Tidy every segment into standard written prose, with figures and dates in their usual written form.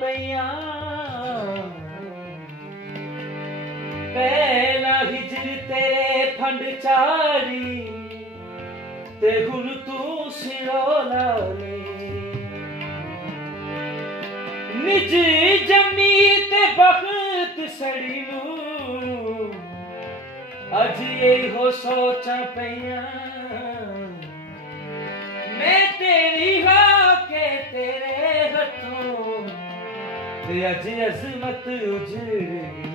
ਪਈਆਂ ਪਹਿਲਾ ਹਿਜਰ ਤੇਰੇ ਫੰਡ ਚਾੜੀ ਤੇ ਹੁਣ ਤੂੰ ਸਿਰੋਂ ਲਾ ਲੈ ਨਿਜ ਜਮੀ ਤੇ ਬਖਤ ਸੜੀ ਨੂੰ ਅੱਜ ਇਹੋ ਸੋਚਾਂ ਪਈਆਂ मैं तेरी होके तेरे हथों ते अज अजमत उजड़ गई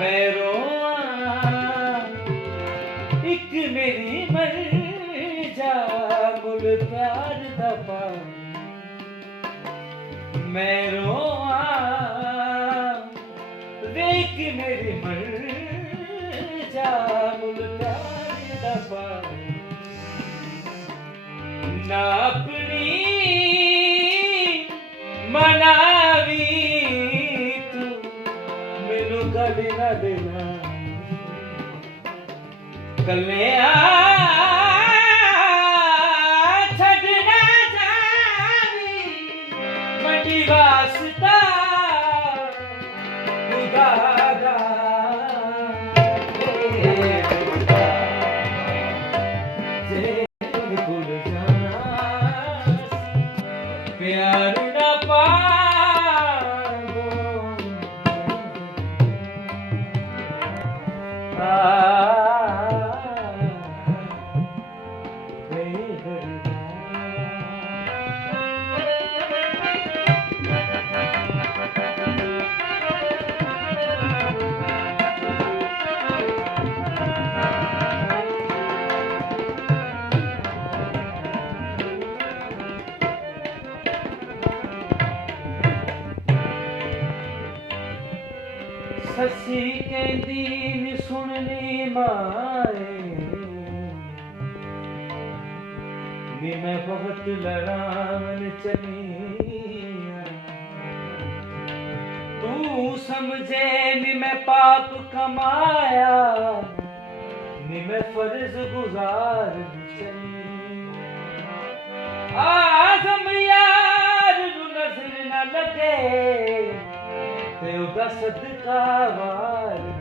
मैं रोआ एक मेरी मर जा मुल प्यार दा पानी मैं रोआ वेख मेरी मर ना अपनी मनावी तू मैनू गल ना देना कलिया छड़ना जावी मंडी वास्ता खुदा दा प्यार ना पागो ससी कहंदी नी सुननी माए नी मैं बहुत लड़ावन चली तू समझे नी मैं पाप कमाया नी मैं फर्ज गुजार चली आजम यार नू नजर न लगे ते उदा सदका वार